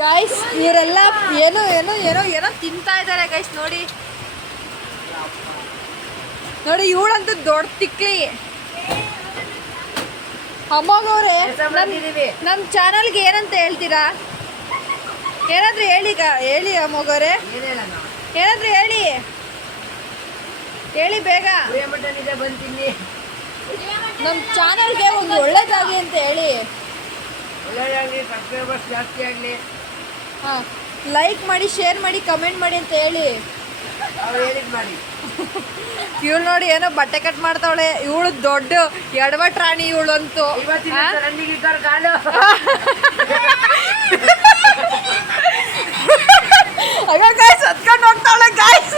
Guys ಇವರೆಲ್ಲ ಏನೋ ಏನೋ ಏನೋ ಏನೋ ತಿಂತಾ ಇದ್ದಾರೆ ಗೈಸ್. ನೋಡಿ ನೋಡಿ ಇವಳಂತೂ ದೊಡ್ಡ ತಿಕ್ಲಿ. ಅಮ್ಮಗವ್ರೆ ನಮ್ಮ ಚಾನಲ್ಗೆ ಏನಂತ ಹೇಳ್ತೀರಾ? ಏನಾದರೂ ಹೇಳಿ ಅಮ್ಮಗವ್ರೆ, ಏನಾದರೂ ಹೇಳಿ ಬೇಗ. ನಮ್ಮ ಚಾನಲ್ಗೆ ಒಂದು ಒಳ್ಳೇದಾಗಿ ಅಂತ ಹೇಳಿ. ಸಬ್ಸ್ಕ್ರೈಬರ್ಸ್ ಜಾಸ್ತಿ ಆಗಲಿ. ಹಾಂ, ಲೈಕ್ ಮಾಡಿ, ಶೇರ್ ಮಾಡಿ, ಕಮೆಂಟ್ ಮಾಡಿ ಅಂತ ಹೇಳಿ. ಮಾಡಿ. ಇವಳು ನೋಡಿ ಏನೋ ಬಟ್ಟೆ ಕಟ್ ಮಾಡ್ತಾವಳೆ. ಇವಳು ದೊಡ್ಡ ಎಡವಟ್ ರಾಣಿ ಇವಳು ಅಂತೂ. ಅಯ್ಯೋ ಗಾಯ್ಸ್, ಹತ್ಕೊಂಡು ಹೋಗ್ತಾವಳೆ ಗಾಯ್ಸ್.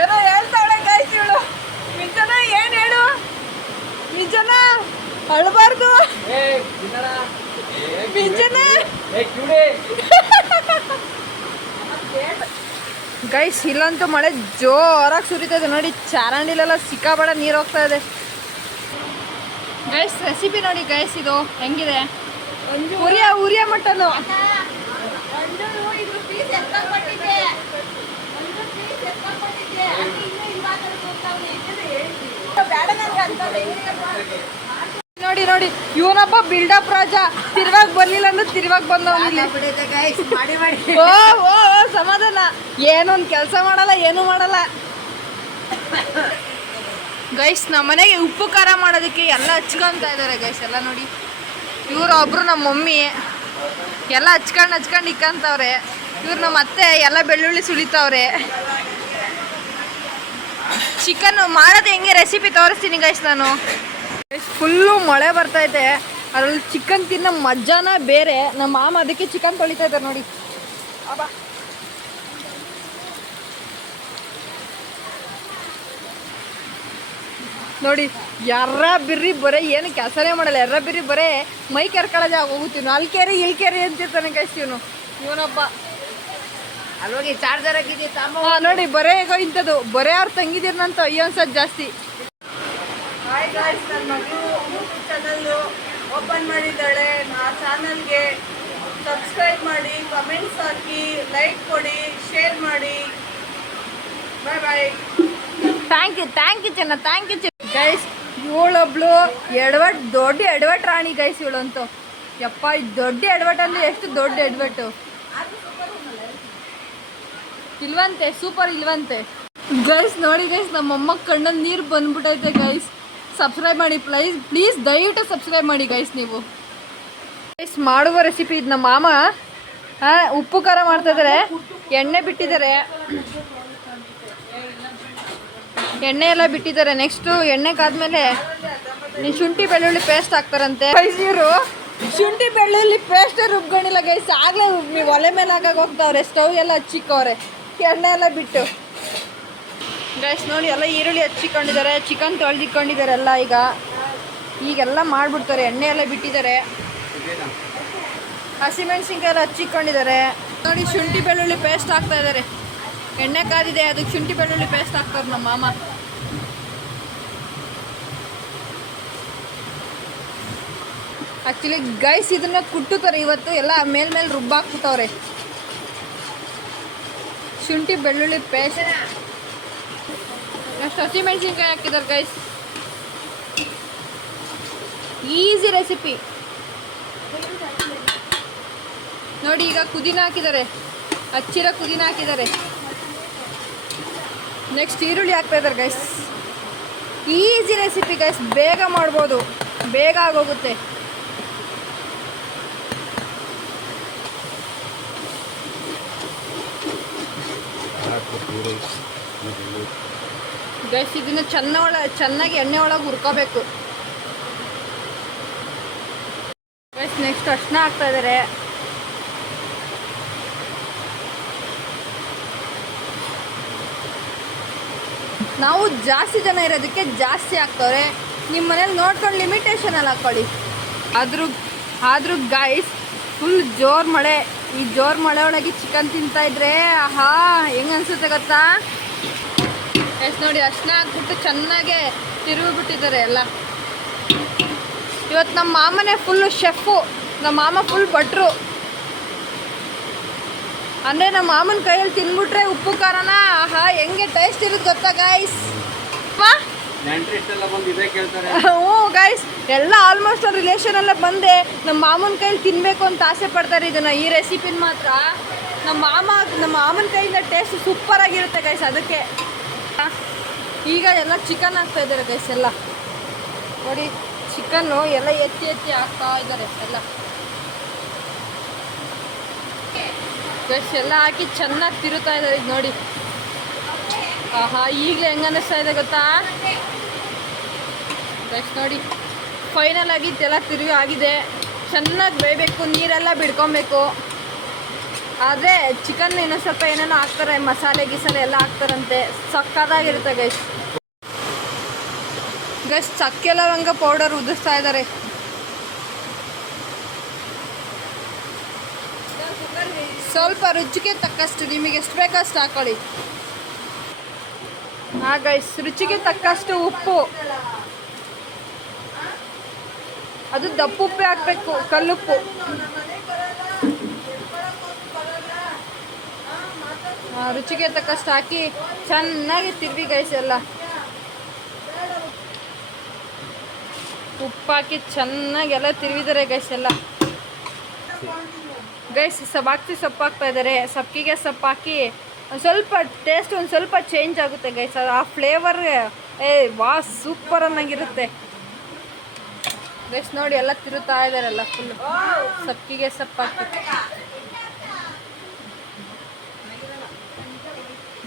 ಏನೋ ಹೇಳ್ತಾವಳೆ ಗಾಯ್ಸ್ ಇವಳು. ನಿಜನ ಏನು ಹೇಳು, ನಿಜನ ಅಳಬಾರ್ದು. ನಿಜನ ಗೈಸ್, ಇಲ್ಲಂತೂ ಮಳೆ ಜೋರಾಗಿ ಸುರಿತದೆ ನೋಡಿ. ಚಾರಂಡಿಲೆಲ್ಲ ಸಿಕ್ಕಾಬಡ ನೀರು ಹೋಗ್ತಾ ಇದೆ ಗೈಸ್. ರೆಸಿಪಿ ನೋಡಿ ಗೈಸ್, ಇದು ಹೆಂಗಿದೆ. ಉರಿಯ ಮಟನು. ನೋಡಿ ನೋಡಿ, ಇವನೊಬ್ಬ ಬಿಲ್ಡಪ್ ರಾಜ. ತಿರ್ವಾಗ ಬರ್ಲಿಲ್ಲ ಅಂದ್ರೆ ತಿರ್ವಾಗ ಬಂದವನಿಲ್ಲಿ. ಓ ಸಮಾಧಾನ. ಏನೊಂದು ಕೆಲಸ ಮಾಡಲ್ಲ, ಏನೂ ಮಾಡಲ್ಲ ಗೈಸ್. ನಮ್ಮ ಮನೆಗೆ ಉಪ್ಪು ಖಾರ ಮಾಡೋದಕ್ಕೆ ಎಲ್ಲ ಹಚ್ಕೊಂತ ಇದ್ದಾರೆ ಗೈಸ್. ಎಲ್ಲ ನೋಡಿ, ಇವರು ಒಬ್ರು ನಮ್ಮ ಮಮ್ಮಿ ಎಲ್ಲ ಹಚ್ಕೊಂಡು ಇಕ್ಕಂತವ್ರೆ. ಇವ್ರು ನಮ್ಮ ಅತ್ತೆ ಎಲ್ಲ ಬೆಳ್ಳುಳ್ಳಿ ಸುಳಿತವ್ರೆ. ಚಿಕನ್ ಮಾಡೋದು ಹೆಂಗೆ ರೆಸಿಪಿ ತೋರಿಸ್ತೀನಿ ಗೈಸ್ ನಾನು. ಫುಲ್ಲು ಮಳೆ ಬರ್ತೈತೆ, ಅದರಲ್ಲಿ ಚಿಕನ್ ತಿನ್ನೋ ಮಜಾನ ಬೇರೆ. ನಮ್ಮ ಮಾಮ ಅದಕ್ಕೆ ಚಿಕನ್ ತೊಳಿತಾ ಇದ್ದಾರೆ ನೋಡಿ. ಅಬ್ಬಾ, ನೋಡಿ ಎರ್ರ ಬಿರ್ರಿ ಬರೀ ಏನು ಕೆಲಸನೇ ಮಾಡಲ್ಲ. ಎರ್ರ ಬಿರ್ರಿ ಬರೇ ಮೈ ಕೆರ್ಕೊಳ್ಳೋದೇ ಆಗೋಗುತ್ತೀವಿ. ಅಲ್ಕೇರಿ ಇಲ್ಕೇರಿ ಅಂತಿರ್ತಾನೆ ಕಳಿಸ್ತೀವಿ ಇವನೊಬ್ಬ. ಅಲ್ವಾಗಿ ಚಾರ್ಜರ್ ಹಾಕಿದ್ದೆ ನೋಡಿ, ಬರೇ ಈಗ ಇಂಥದ್ದು ಬರೇ ಅವ್ರು ತಂಗಿದಿರ್ನಂತ ಅಯ್ಯೋ ಅನ್ಸೋದು ಜಾಸ್ತಿ. ಹಾಯ್ ಗಾಯ್ಸ್, ನನ್ನ ಮಗಳು ಯೂಟ್ಯೂಬ್ ಚಾನಲ್ಲು ಓಪನ್ ಮಾಡಿದ್ದಾಳೆ. ಆ ಚಾನಲ್ಗೆ ಸಬ್ಸ್ಕ್ರೈಬ್ ಮಾಡಿ, ಕಮೆಂಟ್ಸ್ ಹಾಕಿ, ಲೈಕ್ ಕೊಡಿ, ಶೇರ್ ಮಾಡಿ. ಬಾಯ್ ಬಾಯ್. ಥ್ಯಾಂಕ್ ಯು ಚೆನ್ನ, ಥ್ಯಾಂಕ್ ಯು ಗೈಸ್. ಇವಳೊಬ್ಳು ದೊಡ್ಡ ಎಡವಟ್ ರಾಣಿ ಗೈಸ್ ಇವಳಂತೂ. ಯಪ್ಪ, ಇದು ದೊಡ್ಡ ಎಡವಟ್ ಅಂದರೆ ಎಷ್ಟು ದೊಡ್ಡ ಎಡವಟ್ಟು ಇಲ್ವಂತೆ, ಸೂಪರ್ ಇಲ್ವಂತೆ ಗೈಸ್. ನೋಡಿ ಗೈಸ್, ನಮ್ಮಮ್ಮ ಕಣ್ಣಲ್ಲಿ ನೀರು ಬಂದ್ಬಿಟ್ಟೈತೆ ಗೈಸ್. ಸಬ್ಸ್ಕ್ರೈಬ್ ಮಾಡಿ ಪ್ಲೀಸ್ ದಯವಿಟ್ಟು ಸಬ್ಸ್ಕ್ರೈಬ್ ಮಾಡಿ ಗೈಸ್ ನೀವು. ಗೈಸ್, ಮಾಡುವ ರೆಸಿಪಿ ಇದು. ನಮ್ಮ ಮಾಮ ಉಪ್ಪು ಖಾರ ಮಾಡ್ತಾಯಿದ್ದಾರೆ, ಎಣ್ಣೆ ಬಿಟ್ಟಿದ್ದಾರೆ, ಎಣ್ಣೆ ಎಲ್ಲ ಬಿಟ್ಟಿದ್ದಾರೆ. ನೆಕ್ಸ್ಟು ಎಣ್ಣೆ ಕಾದ್ಮೇಲೆ ಶುಂಠಿ ಬೆಳ್ಳುಳ್ಳಿ ಪೇಸ್ಟ್ ಹಾಕ್ತಾರಂತೆ. ಇವರು ಶುಂಠಿ ಬೆಳ್ಳುಳ್ಳಿ ಪೇಸ್ಟ್ ರುಬ್ಕೊಂಡಿಲ್ಲ ಗೈಸ್. ಆಗಲೇ ನೀವು ಒಲೆ ಮೇಲೆ ಹಾಕಾಗ ಹೋಗ್ತಾವ್ರೆ. ಸ್ಟವ್ ಎಲ್ಲ ಹಚ್ಚಿಕ್ಕವ್ರೆ ಎಣ್ಣೆ ಎಲ್ಲ ಬಿಟ್ಟು ಗೈಸ್. ನೋಡಿ, ಎಲ್ಲ ಈರುಳ್ಳಿ ಹಚ್ಚಿಕೊಂಡಿದ್ದಾರೆ, ಚಿಕನ್ ತೊಳೆದಿಕ್ಕೊಂಡಿದ್ದಾರೆ ಎಲ್ಲ. ಈಗೆಲ್ಲ ಮಾಡಿಬಿಡ್ತಾರೆ. ಎಣ್ಣೆ ಎಲ್ಲ ಬಿಟ್ಟಿದ್ದಾರೆ, ಹಸಿಮೆಣ್ಸಿನ್ಕಾಯಿ ಎಲ್ಲ ಹಚ್ಚಿಕೊಂಡಿದ್ದಾರೆ. ನೋಡಿ, ಶುಂಠಿ ಬೆಳ್ಳುಳ್ಳಿ ಪೇಸ್ಟ್ ಹಾಕ್ತಾ ಇದ್ದಾರೆ. ಎಣ್ಣೆ ಕಾದಿದೆ, ಅದಕ್ಕೆ ಶುಂಠಿ ಬೆಳ್ಳುಳ್ಳಿ ಪೇಸ್ಟ್ ಹಾಕ್ತಾರೆ ನಮ್ಮ ಮಾಮ. ಆ್ಯಕ್ಚುಲಿ ಗೈಸ್, ಇದನ್ನ ಕುಟ್ಟುತ್ತಾರೆ ಇವತ್ತು. ಎಲ್ಲ ಮೇಲ್ಮೇಲೆ ರುಬ್ಬಾಕ್ಬಿಟ್ಟವ್ರೆ. ಶುಂಠಿ ಬೆಳ್ಳುಳ್ಳಿ ಪೇಸ್ಟ್, ಎಷ್ಟು ಹಸಿಮೆಣ್ಸಿನ್ಕಾಯಿ ಹಾಕಿದ್ದಾರೆ ಗೈಸ್. ಈಸಿ ರೆಸಿಪಿ ನೋಡಿ. ಈಗ ಪುದೀನ ಹಾಕಿದ್ದಾರೆ, ಹಚ್ಚಿರೋ ಪುದೀನ ಹಾಕಿದ್ದಾರೆ. ನೆಕ್ಸ್ಟ್ ಈರುಳ್ಳಿ ಹಾಕ್ತಾ ಇದ್ದಾರೆ ಗೈಸ್. ಈಸಿ ರೆಸಿಪಿ ಗೈಸ್, ಬೇಗ ಮಾಡ್ಬೋದು, ಬೇಗ ಆಗೋಗುತ್ತೆ. ಗೈಸ್, ಇದನ್ನು ಚೆನ್ನಾಗಿ ಎಣ್ಣೆ ಒಳಗೆ ಹುರ್ಕೋಬೇಕು ಗೈಸ್. ನೆಕ್ಸ್ಟ್ ಅರ್ಶಿನ ಹಾಕ್ತಾ ಇದ್ದಾರೆ. ನಾವು ಜಾಸ್ತಿ ಜನ ಇರೋದಕ್ಕೆ ಜಾಸ್ತಿ ಹಾಕ್ತವ್ರೆ. ನಿಮ್ಮ ಮನೇಲಿ ನೋಡ್ಕೊಂಡು ಲಿಮಿಟೇಷನಲ್ಲಿ ಹಾಕ್ಕೊಳ್ಳಿ. ಆದರೂ ಗೈಸ್, ಫುಲ್ ಜೋರು ಮಳೆ. ಈ ಜೋರು ಮಳೆ ಒಳಗೆ ಚಿಕನ್ ತಿಂತಾಯಿದ್ರೆ ಆಹಾ ಹೆಂಗೆ ಅನಿಸುತ್ತೆ ಗೊತ್ತಾ? ಎಸ್ ನೋಡಿ, ಅರ್ಶಿನ ಹಾಕ್ಬಿಟ್ಟು ಚೆನ್ನಾಗೆ ತಿರುಗಿಬಿಟ್ಟಿದ್ದಾರೆ ಎಲ್ಲ. ಇವತ್ತು ನಮ್ಮ ಮಾಮನೇ ಫುಲ್ಲು ಶೆಫು, ನಮ್ಮ ಮಾಮ ಫುಲ್ ಭಟ್ರು. ಅಂದರೆ ನಮ್ಮ ಮಾಮನ ಕೈಯಲ್ಲಿ ತಿನ್ಬಿಟ್ರೆ ಉಪ್ಪು ಖಾರನ ಆಹಾ ಹೆಂಗೆ ಟೇಸ್ಟ್ ಇರುತ್ತೆ ಗೊತ್ತಾ ಗಾಯ್ಸ್. ಹ್ಞೂ ಗಾಯ್ಸ್, ಎಲ್ಲ ಆಲ್ಮೋಸ್ಟ್ ಅವ್ರ ರಿಲೇಷನ್ ಎಲ್ಲ ಬಂದೆ ನಮ್ಮ ಮಾಮನ ಕೈಯಲ್ಲಿ ತಿನ್ನಬೇಕು ಅಂತ ಆಸೆ ಪಡ್ತಾರೆ ಇದನ್ನು. ಈ ರೆಸಿಪಿನ ಮಾತ್ರ ನಮ್ಮ ಮಾಮನ ಕೈಯಿಂದ ಟೇಸ್ಟ್ ಸೂಪರ್ ಆಗಿರುತ್ತೆ ಗೈಸ್. ಅದಕ್ಕೆ ಈಗ ಎಲ್ಲ ಚಿಕನ್ ಹಾಕ್ತಾ ಇದ್ದಾರೆ ಗೈಸ್. ಎಲ್ಲ ನೋಡಿ ಚಿಕನ್ನು ಎಲ್ಲ ಎತ್ತಿ ಎತ್ತಿ ಹಾಕ್ತಾ ಇದ್ದಾರೆ ಎಲ್ಲ ಗೈಸ್. ಎಲ್ಲ ಹಾಕಿ ಚೆನ್ನಾಗಿ ತಿರುತ್ತಾ ಇದ್ದಾರೆ ಇದು ನೋಡಿ. ಆಹಾ ಈಗಲೇ ಹೆಂಗೆ ಅನ್ನಿಸ್ತಾ ಇದೆ ಗೊತ್ತಾ ಗೈಸ್. ನೋಡಿ ಫೈನಲ್ ಆಗಿ ಎಲ್ಲ ತಿರುಗಿ ಆಗಿದೆ. ಚೆನ್ನಾಗಿ ಬೇಯಬೇಕು, ನೀರೆಲ್ಲ ಬಿಡ್ಕೊಬೇಕು. ಆದರೆ ಚಿಕನ್ ಇನ್ನೊಂದು ಸ್ವಲ್ಪ ಏನೇನೋ ಹಾಕ್ತಾರೆ, ಮಸಾಲೆ ಗಿಸಾಲೆ ಎಲ್ಲ ಹಾಕ್ತಾರಂತೆ. ಸಕ್ಕತ್ತಾಗಿರುತ್ತೆ ಗೈಸ್. ಗೈಸ್ ಚಕ್ಕೆ ಲವಂಗ ಪೌಡರ್ ಉದಿಸ್ತಾ ಇದ್ದಾರೆ. ಸ್ವಲ್ಪ ರುಚಿಗೆ ತಕ್ಕಷ್ಟು, ನಿಮಗೆ ಎಷ್ಟು ಬೇಕೋ ಅಷ್ಟು ಹಾಕೊಳ್ಳಿ. ಹಾಂ ಗೈಸ್, ರುಚಿಗೆ ತಕ್ಕಷ್ಟು ಉಪ್ಪು. ಅದು ದಪ್ಪುಪ್ಪೆ ಹಾಕಬೇಕು, ಕಲ್ಲುಪ್ಪು. ರುಚಿಗೆ ತಕ್ಕಷ್ಟು ಹಾಕಿ ಚೆನ್ನಾಗಿ ತಿರ್ವಿ ಗೈಸ್. ಎಲ್ಲ ಉಪ್ಪು ಹಾಕಿ ಚೆನ್ನಾಗಿ ಎಲ್ಲ ತಿರುವಿದ್ದಾರೆ ಗೈಸ್. ಎಲ್ಲ ಗೈಸ್ ಸೊಪ್ಪು ಹಾಕ್ತಾ ಇದ್ದಾರೆ. ಸೊಪ್ಪಿಗೆ ಸೊಪ್ಪು ಹಾಕಿ ಒಂದು ಸ್ವಲ್ಪ ಟೇಸ್ಟ್ ಒಂದು ಸ್ವಲ್ಪ ಚೇಂಜ್ ಆಗುತ್ತೆ ಗೈಸ್. ಆ ಫ್ಲೇವರ್ ಸೂಪರ್ ಅನ್ನಂಗಿರುತ್ತೆ ಗೈಸ್. ನೋಡಿ ಎಲ್ಲ ತಿರುತ್ತಾ ಇದ್ದಾರಲ್ಲ ಫುಲ್ ಸೊಪ್ಪಿಗೆ ಸೊಪ್ಪು ಹಾಕಿ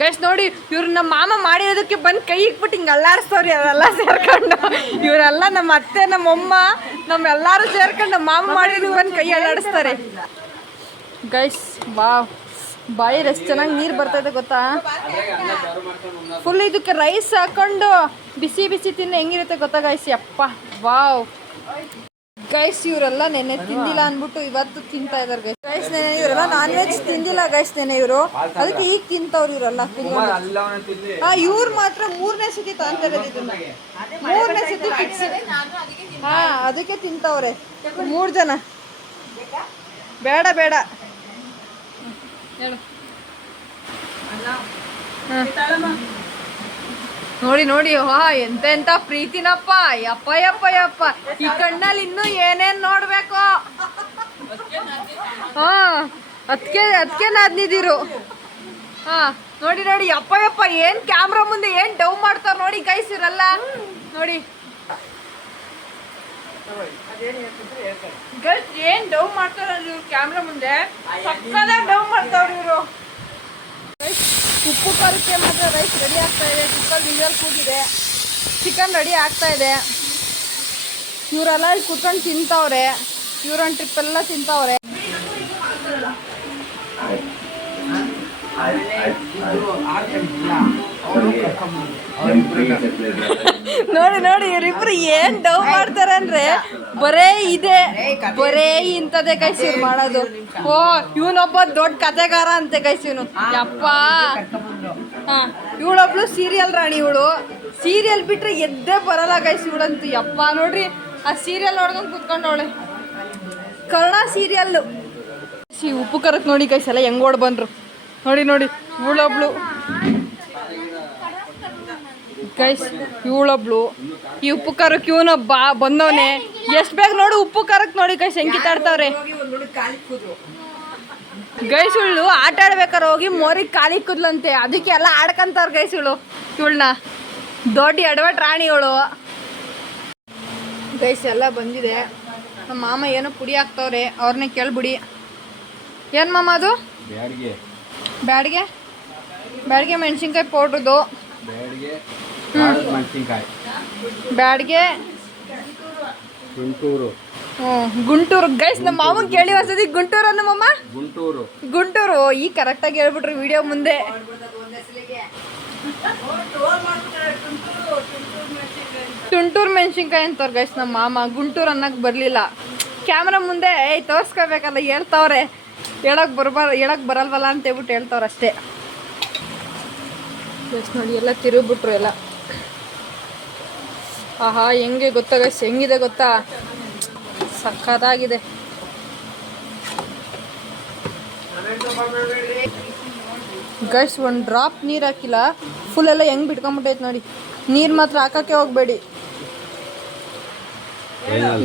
ಗೈಸ್. ನೋಡಿ ಇವ್ರು ನಮ್ಮ ಮಾಮ ಮಾಡಿರೋದಕ್ಕೆ ಬಂದು ಕೈ ಇಕ್ಬಿಟ್ಟು ಹಿಂಗೆ ಅಲ್ಲಾಡಿಸ್ತವ್ರಿ ಅವರೆಲ್ಲ ಸೇರ್ಕೊಂಡು. ಇವರೆಲ್ಲ ನಮ್ಮ ಅತ್ತೆ ನಮ್ಮಮ್ಮ ನಮ್ಮೆಲ್ಲರೂ ಸೇರ್ಕೊಂಡು ನಮ್ಮ ಮಾಮ ಮಾಡಿರೋದಕ್ಕೆ ಬಂದು ಕೈ ಅಲ್ಲಾಡಿಸ್ತಾರೆ ಗೈಸ್. ಬಾಯಿ ಎಷ್ಟು ಚೆನ್ನಾಗಿ ನೀರು ಬರ್ತೈತೆ ಗೊತ್ತಾ. ಫುಲ್ ಇದಕ್ಕೆ ರೈಸ್ ಹಾಕೊಂಡು ಬಿಸಿ ಬಿಸಿ ತಿನ್ನು ಹೆಂಗಿರುತ್ತೆ ಗೊತ್ತಾ ಗೈಸ್. ಯಪ್ಪ ವಾವ್ ಗೈಸ್. ಇವರೆಲ್ಲ ನೆನ್ನೆ ತಿಂದಿಲ್ಲ ಅಂದ್ಬಿಟ್ಟು ಇವತ್ತು ತಿಂತಾ ಇದಾರೆ ಗೈಸ್. ಗೈಸ್ ನೆನೆ ಇವರೆಲ್ಲ ನಾನ್ ವೆಜ್ ತಿಂದಿಲ್ಲ ಗೈಸ್ ನೆನೆ ಇವರು, ಅದಕ್ಕೆ ಈಗ ತಿಂತವ್ರು ಇವರೆಲ್ಲ. ಇವ್ರು ಮಾತ್ರ 3ನೇ ಸತಿ ತಾಂತಾರೆ ಇದನ್ನ, 3ನೇ ಸತಿ ಫಿಕ್ಸ್. ಅದಕ್ಕೆ ತಿಂತವ್ರೆ 3 ಜನ. ಬೇಡ ಬೇಡ ಹೇಳು. ನೋಡಿ ನೋಡಿ ಎಂತ ಪ್ರೀತಿನಪ್ಪ. ಯಪ್ಪ ಯಪ್ಪ ಯಪ್ಪ, ಈ ಕಣ್ಣಲ್ಲಿ ಇನ್ನೂ ಏನೇನ್ ನೋಡ್ಬೇಕು. ಅದಕ್ಕೆ ನಾದ್ನಿದಿರು. ನೋಡಿ ನೋಡಿ ಯಪ್ಪ ಯಪ್ಪ, ಏನ್ ಕ್ಯಾಮ್ರಾ ಮುಂದೆ ಏನ್ ಡವ್ ಮಾಡ್ತಾರ ನೋಡಿ ಗೈಸ್ ಇರಲ್ಲ. ನೋಡಿ ಗೈಸ್ ಏನ್ ಡವ್ ಮಾಡ್ತಾರ ಇವ್ರು ಕ್ಯಾಮ್ರಾ ಮುಂದೆ. ಸಕ್ಕದಾಗಿ ಡವ್ ಮಾಡ್ತಾವ್ರಿ ಇವರು. ಉಪ್ಪು ಖಾರಕ್ಕೆ ಮಾತ್ರ ರೈಸ್ ರೆಡಿ ಆಗ್ತಾ ಇದೆ. ಕುಕ್ಕರ್ ವಿಜಲ್ ಕೂಗಿದೆ, ಚಿಕನ್ ರೆಡಿ ಆಗ್ತಾ ಇದೆ. ಇವರೆಲ್ಲ ಇಲ್ಲಿ ಕುತ್ಕೊಂಡು ತಿಂತವ್ರೆ. ಇವ್ರೊಂದು ಟ್ರಿಪ್ ಎಲ್ಲ ತಿಂತವ್ರೆ. ನೋಡಿ ನೋಡಿ ಇವರಿಬ್ರು ಏನ್ ಡವ್ ಮಾಡ್ತಾರೆ ಅಂದ್ರೆ ಬರೇ ಇಂಥದೇ ಕೈಸಿ ಇವ್ರು ಮಾಡೋದು. ಇವನೊಬ್ಬ ದೊಡ್ಡ ಕತೆಗಾರ ಅಂತೆ ಕೈಸಿ ಇವನು. ಯಪ್ಪ ಇವಳೊಬ್ಳು ಸೀರಿಯಲ್ ರಾಣಿ. ಇವಳು ಸೀರಿಯಲ್ ಬಿಟ್ರೆ ಎದ್ದೇ ಬರಲ್ಲ ಗೈಸ್ ಇವಳಂತೂ. ಯಪ್ಪ ನೋಡ್ರಿ ಆ ಸೀರಿಯಲ್ ನೋಡ್ಕೊಂಡು ಕುತ್ಕೊಂಡವಳೆ. ಕನ್ನಡ ಸೀರಿಯಲ್. ಉಪ್ಪು ಖಾರಕ್ಕೆ ನೋಡಿ ಗೈಸ್ ಎಲ್ಲ ಹೆಂಗ್ ಓಡ್ ಬಂದ್ರು. ನೋಡಿ ನೋಡಿ ಇವಳೊಬ್ಳು ಗೈಸ್, ಇವಳೊಬ್ಳು. ಈ ಉಪ್ಪು ಖಾರಕ್ಕೆ ಇವನೊಬ್ಬ ಬಂದವನೆ. ಎಷ್ಟು ಬೇಗ ನೋಡಿ ಉಪ್ಪು ಖಾರಕ್ಕೆ ನೋಡಿ ಗೈಸ್ ಹೆಂಗ್ ಕಿತ್ತಾಡ್ತಾವ್ರೆ ಗೈಸ್. ಇವಳು ಆಟ ಆಡ್ಬೇಕಾರೆ ಹೋಗಿ ಮೋರಿಗೆ ಕಾಲಿ ಕುದ್ಲಂತೆ, ಅದಕ್ಕೆ ಎಲ್ಲ ಆಡ್ಕಂತವ್ರ ಗೈಸ್. ಇವಳನ್ನ ದೊಡ್ಡ ಎಡವಟ್ ರಾಣಿ ಇವಳು ಗೈಸ್. ಎಲ್ಲ ಬಂದಿದೆ. ನಮ್ಮ ಮಾಮ ಏನೋ ಪುಡಿ ಹಾಕ್ತವ್ರೆ, ಅವ್ರನ್ನೇ ಕೇಳ್ಬಿಡಿ. ಏನು ಮಾಮ ಅದು? ಬ್ಯಾಡಿಗೆ ಮೆಣಸಿನ್ಕಾಯಿ ಪೌಡ್ರದು. ಬ್ಯಾಡಿಗೆ ಗುಂಟೂರು ಗೈಸ್. ನಮ್ಮ ಮಾಮನ್ ಕೇಳಿ ಒಂದ್ಸತಿ ಗುಂಟೂರು ಅಂದ ಮಾಮ. ಗುಂಟೂರು ಈ ಕರೆಕ್ಟಾಗಿ ಹೇಳ್ಬಿಟ್ರು ವಿಡಿಯೋ ಮುಂದೆ. ತುಂಟೂರು ಮೆಣಸಿನ್ಕಾಯಿ ಅಂತವ್ರು ಗೈಸ್ ನಮ್ಮ ಮಾಮ. ಗುಂಟೂರು ಅನ್ನಕ್ಕೆ ಬರಲಿಲ್ಲ. ಕ್ಯಾಮ್ರಾ ಮುಂದೆ ತೋರಿಸ್ಕೋಬೇಕಲ್ಲ, ಹೇಳ್ತವ್ರೆ. ಹೇಳಕ್ ಬರಲ್ವಲ್ಲ ಅಂತ ಹೇಳ್ಬಿಟ್ಟು ಹೇಳ್ತವ್ರು ಅಷ್ಟೇ. ನೋಡಿ ಎಲ್ಲ ತಿರುಗ್ಬಿಟ್ರು ಎಲ್ಲ. ಆಹಾ ಹೆಂಗೆ ಗೊತ್ತಾ ಗೈಸ್, ಹೆಂಗಿದೆ ಗೊತ್ತಾ. ಸಕ್ಕತ್ತಾಗಿದೆ. ಗೈಸ್ ಒಂದು ಡ್ರಾಪ್ ನೀರು ಹಾಕಿಲ್ಲ, ಫುಲ್ ಎಲ್ಲ ಹೆಂಗೆ ಬಿಟ್ಕೊಂಬಿಟ್ಟೈತೆ ನೋಡಿ. ನೀರು ಮಾತ್ರ ಹಾಕೋಕ್ಕೆ ಹೋಗಬೇಡಿ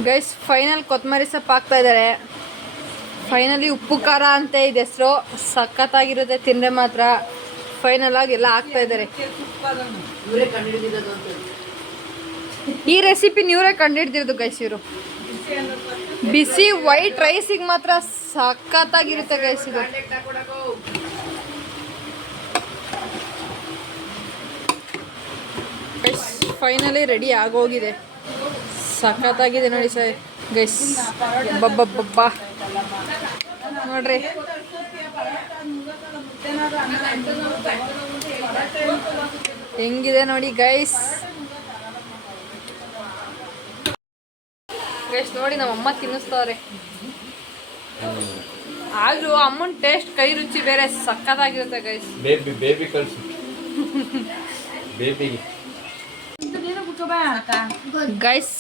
ಗೈಸ್. ಫೈನಲ್ ಕೊತ್ತಂಬರಿ ಸೊಪ್ಪು ಹಾಕ್ತಾ ಇದ್ದಾರೆ. ಫೈನಲಿ ಉಪ್ಪು ಖಾರ ಅಂತ ಇದೆ ಹೆಸರು. ಸಖತ್ತಾಗಿರುತ್ತೆ ತಿಂದರೆ ಮಾತ್ರ. ಫೈನಲ್ ಆಗಿ ಎಲ್ಲ ಹಾಕ್ತಾ ಇದ್ದಾರೆ. ಇವರೇ ಕಂಡುಹಿಡಿದಿರೋದು ಅಂತ. ಈ ರೆಸಿಪಿ ನೀವೇ ಕಂಡುಹಿಡ್ದಿರೋದು ಗೈಸ್ ಇವರು. ಬಿಸಿ ವೈಟ್ ರೈಸಿಗೆ ಮಾತ್ರ ಸಖತ್ತಾಗಿರುತ್ತೆ ಗೈಸ್ ಇದು. ಫೈನಲಿ ರೆಡಿ ಆಗೋಗಿದೆ. ಸಖತ್ತಾಗಿದೆ ನೋಡಿ ಸರ್ ಗೈಸ್. ಬಬ್ಬಬ್ಬಬ್ಬ ನೋಡ್ರಿ. ಹೆಂಗಿದೆ ನೋಡಿ ಗೈಸ್. ಗೈಸ್ ನೋಡಿ ನಮ್ಮ ಅಮ್ಮ ತಿನ್ನಿಸ್ತವ್ರೆ. ಆದ್ರೂ ಅಮ್ಮನ ಟೇಸ್ಟ್ ಕೈ ರುಚಿ ಬೇರೆ ಸಖತ್ತಾಗಿರುತ್ತೆ ಗೈಸ್. ಬೇಬಿ ಕಳ್ಸಿ ಬೇಬಿಗೆ ಗೈಸ್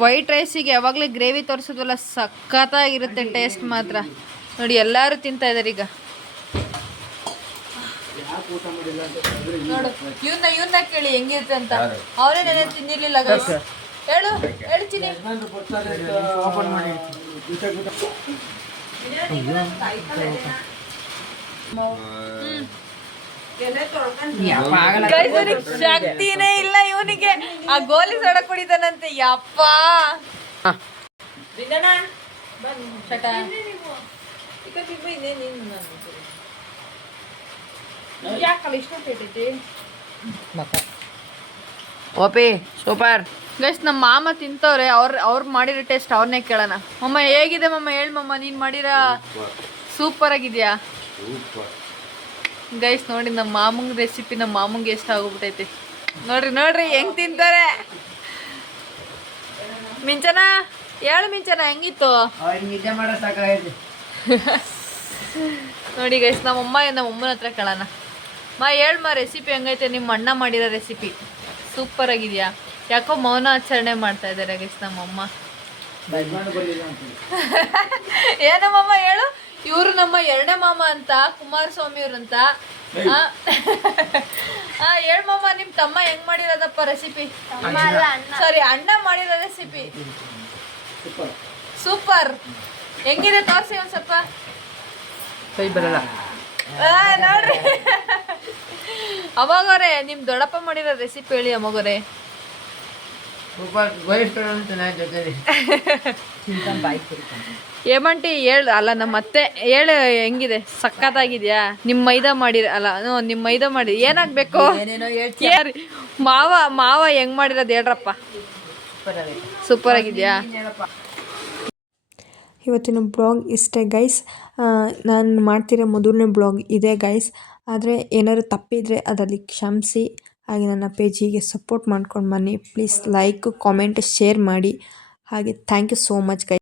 ವೈಟ್ ರೈಸಿಗೆ ಯಾವಾಗಲೇ ಗ್ರೇವಿ ತೋರಿಸೋದಲ್ಲ ಸಖತ್ತಾಗಿರುತ್ತೆ ಟೇಸ್ಟ್ ಮಾತ್ರ. ನೋಡಿ ಎಲ್ಲರೂ ತಿಂತಾ ಇದ್ದಾರೆ ಈಗ. ನೋಡು ಇವನ್ನ ಕೇಳಿ ಹೆಂಗಿರುತ್ತೆ ಅಂತ. ಅವರೇ ನೆನೆ ತಿಂದಿರ್ಲಿಲ್ಲ ಗೈಸ್. ಹೇಳು ಚಿನಿ. ಶಕ್ತಿನೇ ಇಲ್ಲ ಇವನಿಗೆ. ಆ ಗೋಲಿ ಸೊಡಕ್ ಕುಡಿತಾನಂತೆ. ಯಪ್ಪ ಓಪಿ ಸೂಪರ್. ಗೈಸ್ ನಮ್ಮ ಮಾಮ ತಿಂತವ್ರೆ. ಅವ್ರು ಮಾಡಿರೋ ಟೇಸ್ಟ್ ಅವ್ರನ್ನೇ ಕೇಳೋಣ. ಮಮ್ಮ ಹೇಗಿದೆ ಮಮ್ಮ? ಹೇಳು ಮಮ್ಮ, ನೀನು ಮಾಡಿರೋ ಸೂಪರ್ ಆಗಿದೆಯಾ? ಗೈಸ್ ನೋಡಿ ನಮ್ಮ ಮಾಮಂಗ್ ರೆಸಿಪಿ ನಮ್ಮ ಮಾಮಂಗೆ ಎಷ್ಟು ಆಗೋಗ್ಬಿಟ್ಟೈತೆ. ನೋಡ್ರಿ ಹೆಂಗ್ ತಿಂತಾರೆ. ಮಿಂಚನ ಹೇಳು ಮಿಂಚನ ಹೆಂಗಿತ್ತು? ನಿದ್ದೆ ಮಾಡೋ ಸಾಕಾಗೈತೆ. ನೋಡಿ ಗೈಸ್ ನಮ್ಮಮ್ಮನ ಹತ್ರ ಕೇಳೋಣ. ಹೇಳಮ್ಮ ರೆಸಿಪಿ ಹೆಂಗೈತೆ? ನಿಮ್ಮ ಅಣ್ಣ ಮಾಡಿರೋ ರೆಸಿಪಿ ಸೂಪರ್ ಆಗಿದೆಯಾ? ಯಾಕೋ ಮೌನಾಚರಣೆ ಮಾಡ್ತಾ ಇದ್ದಾರೆ ಗೈಸ್ ನಮ್ಮಮ್ಮ. ಏನಮ್ಮಮ್ಮ ಹೇಳು. ಇವರು ನಮ್ಮ ಎರಡನೇ ಮಾಮ ಅಂತ, ಕುಮಾರಸ್ವಾಮಿ ಅವ್ರಂತ. ಹೇಳ್ಮಮ್ಮ ನಿಮ್ಮ ತಮ್ಮ ಹೆಂಗ್ ಮಾಡಿರೋದಪ್ಪ ರೆಸಿಪಿ? ಸಾರಿ ಅಣ್ಣ ಮಾಡಿರೋ ರೆಸಿಪಿ ಸೂಪರ್. ಹೆಂಗಿದೆ ತೋರಿಸಿ ಒಂದು ಸ್ವಲ್ಪ. ಕೈ ಬರಲ್ಲ ನೋಡ್ರಿ ಅವಾಗವ್ರೆ ನಿಮ್ಮ ದೊಡ್ಡಪ್ಪ ಮಾಡಿರೋ ರೆಸಿಪಿ ಹೇಳಿ ಅಮ್ಮಗೋರೆ. ಏಮಂಟಿ ಹೇಳು. ಅಲ್ಲ ನಮ್ಮ ಅತ್ತೆ ಹೇಳು ಹೆಂಗಿದೆ? ಸಖತ್ತಾಗಿದ್ಯಾ? ನಿಮ್ಮ ಮೈದಾ ಮಾಡಿರ ಅಲ್ಲ ನಿಮ್ಮ ಮೈದಾ ಮಾಡಿ ಏನಾಗಬೇಕು? ಮಾವ ಹೆಂಗ್ ಮಾಡಿರೋದು ಹೇಳ್ರಪ್ಪ. ಸೂಪರ್ ಆಗಿದೆಯಾ? ಇವತ್ತಿನ ಬ್ಲಾಗ್ ಇಷ್ಟೇ ಗೈಸ್. ನಾನು ಮಾಡ್ತಿರೋ ಮೊದಲನೇ ಬ್ಲಾಗ್ ಇದೆ ಗೈಸ್. ಆದರೆ ಏನಾದ್ರು ತಪ್ಪಿದರೆ ಅದರಲ್ಲಿ ಕ್ಷಮಿಸಿ. ಹಾಗೆ ನನ್ನ ಪೇಜಿಗೆ ಸಪೋರ್ಟ್ ಮಾಡ್ಕೊಂಡು ಬನ್ನಿ ಪ್ಲೀಸ್. ಲೈಕ್ ಕಾಮೆಂಟ್ ಶೇರ್ ಮಾಡಿ. ಹಾಗೆ thank you so much guys.